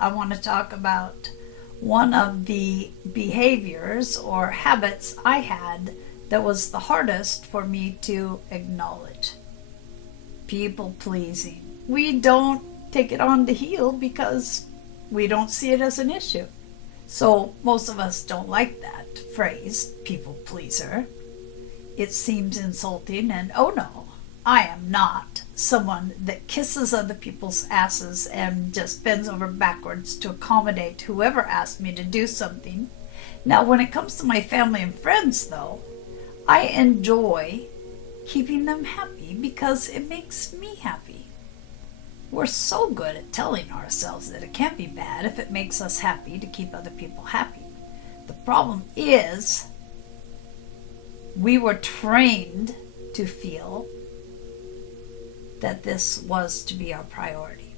I want to talk about one of the behaviors or habits I had that was the hardest for me to acknowledge. People pleasing. We don't take it on to heal because we don't see it as an issue. So most of us don't like that phrase, people pleaser. It seems insulting, and oh no, I am not someone that kisses other people's asses and just bends over backwards to accommodate whoever asked me to do something. Now, when it comes to my family and friends, though, I enjoy keeping them happy because it makes me happy. We're so good at telling ourselves that it can't be bad if it makes us happy to keep other people happy. The problem is we were trained to feel that this was to be our priority.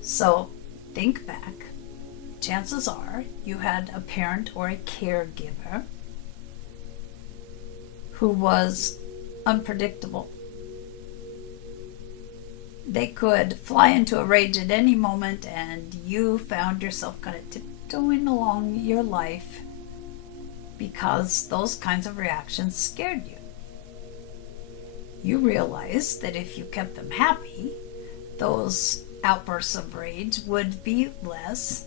So think back. Chances are you had a parent or a caregiver who was unpredictable. They could fly into a rage at any moment, and you found yourself kind of tiptoeing along your life because those kinds of reactions scared you. You realized that if you kept them happy, those outbursts of rage would be less.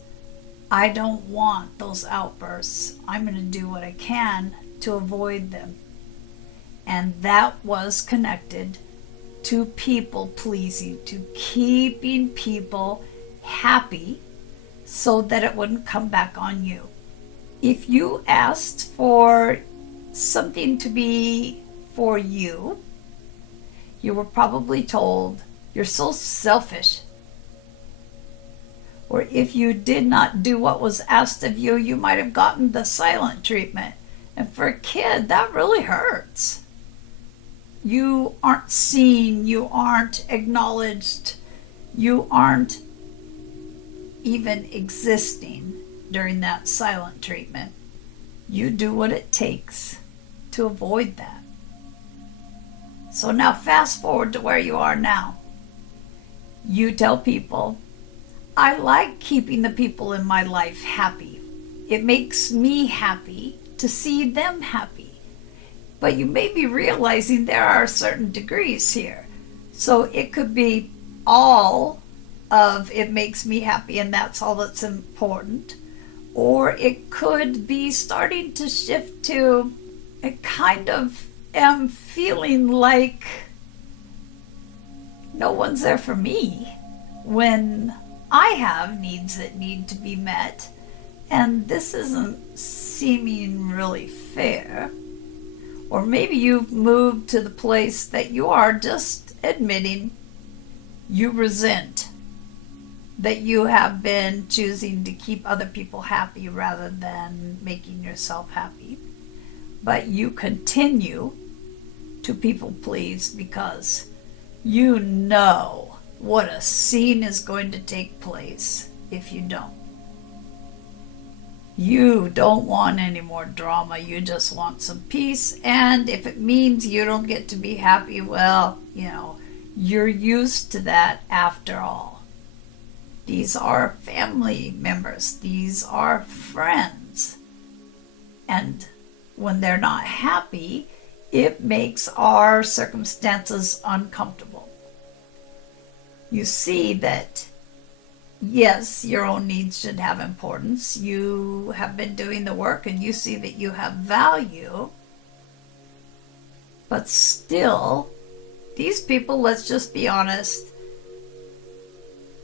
I don't want those outbursts. I'm going to do what I can to avoid them. And that was connected to people pleasing, to keeping people happy so that it wouldn't come back on you. If you asked for something to be for you, you were probably told, "You're so selfish." Or if you did not do what was asked of you, you might have gotten the silent treatment. And for a kid, that really hurts. You aren't seen, you aren't acknowledged, you aren't even existing during that silent treatment. You do what it takes to avoid that. So now fast forward to where you are now. You tell people, "I like keeping the people in my life happy. It makes me happy to see them happy." But you may be realizing there are certain degrees here. So it could be all of "it makes me happy" and that's all that's important. Or it could be starting to shift to a kind of am feeling like no one's there for me when I have needs that need to be met, and this isn't seeming really fair. Or maybe you've moved to the place that you are just admitting you resent that you have been choosing to keep other people happy rather than making yourself happy. But you continue to people please because you know what a scene is going to take place if you don't. You don't want any more drama. You just want some peace. And if it means you don't get to be happy, well, you're used to that after all. These are family members. These are friends. And when they're not happy, it makes our circumstances uncomfortable. You see that, yes, your own needs should have importance. You have been doing the work and you see that you have value. But still, these people, let's just be honest,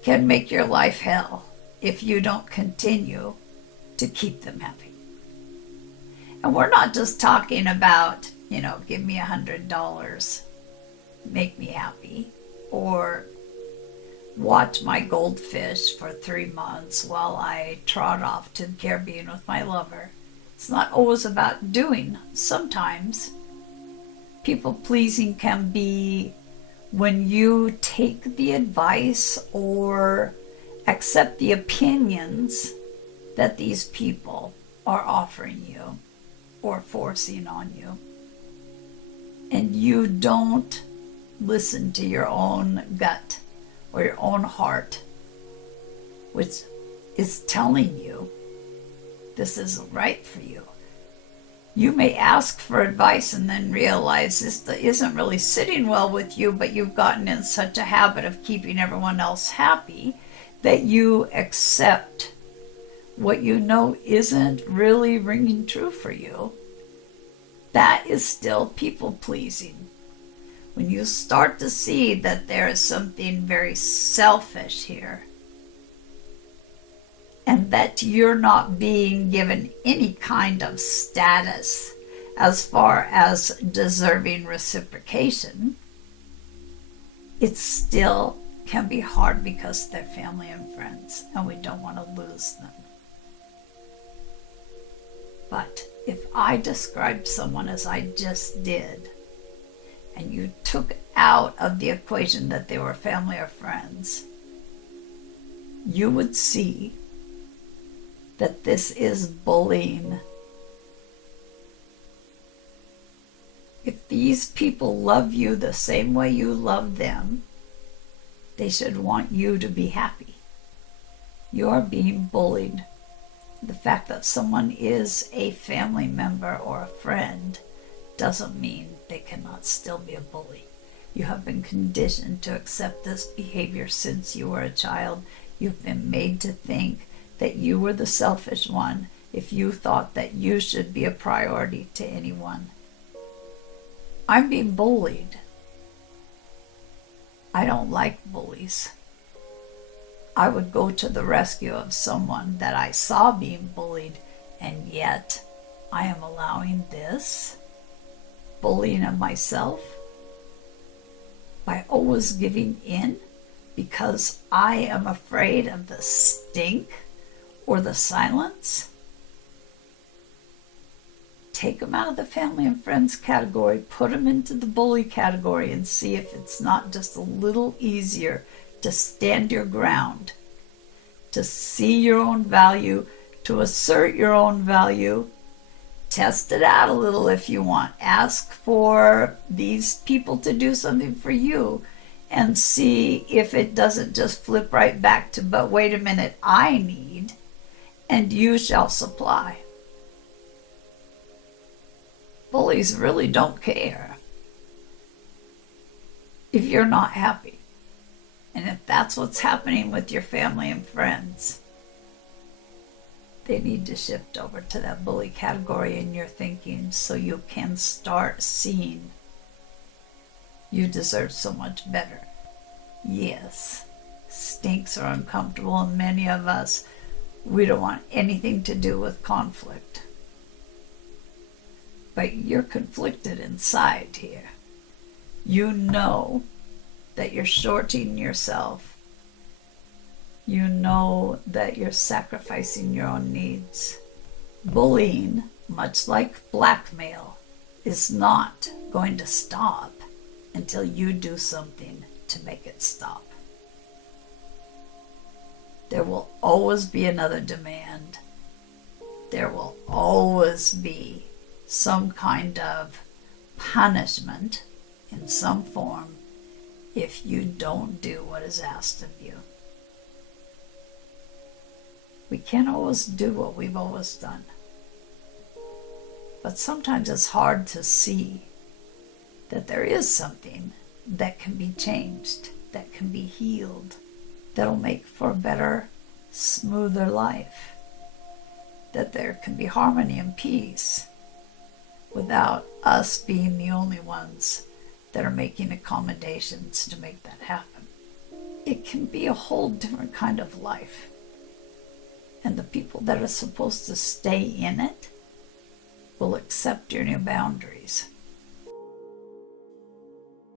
can make your life hell if you don't continue to keep them happy. And we're not just talking about, give me $100, make me happy, or watch my goldfish for 3 months while I trot off to the Caribbean with my lover. It's not always about doing. Sometimes people pleasing can be when you take the advice or accept the opinions that these people are offering you or forcing on you, and you don't listen to your own gut or your own heart which is telling you this isn't right for you. You may ask for advice and then realize this isn't really sitting well with you, but you've gotten in such a habit of keeping everyone else happy that you accept what you know isn't really ringing true for you. That is still people pleasing. When you start to see that there is something very selfish here, and that you're not being given any kind of status as far as deserving reciprocation, it still can be hard because they're family and friends, and we don't want to lose them. But if I described someone as I just did, and you took out of the equation that they were family or friends, you would see that this is bullying. If these people love you the same way you love them, they should want you to be happy. You're being bullied. The fact that someone is a family member or a friend doesn't mean they cannot still be a bully. You have been conditioned to accept this behavior since you were a child. You've been made to think that you were the selfish one if you thought that you should be a priority to anyone. I'm being bullied. I don't like bullies. I would go to the rescue of someone that I saw being bullied, and yet I am allowing this bullying of myself by always giving in because I am afraid of the stink or the silence. Take them out of the family and friends category, put them into the bully category, and see if it's not just a little easier to stand your ground, to see your own value, to assert your own value. Test it out a little if you want. Ask for these people to do something for you and see if it doesn't just flip right back to, but wait a minute, I need, and you shall supply. Bullies really don't care if you're not happy. And if that's what's happening with your family and friends, they need to shift over to that bully category in your thinking so you can start seeing you deserve so much better. Yes, stinks are uncomfortable, and many of us, we don't want anything to do with conflict. But you're conflicted inside here. You know that you're shorting yourself. You know that you're sacrificing your own needs. Bullying, much like blackmail, is not going to stop until you do something to make it stop. There will always be another demand. There will always be some kind of punishment in some form if you don't do what is asked of you. We can't always do what we've always done. But sometimes it's hard to see that there is something that can be changed, that can be healed, that'll make for a better, smoother life. That there can be harmony and peace without us being the only ones that are making accommodations to make that happen. It can be a whole different kind of life. And the people that are supposed to stay in it will accept your new boundaries.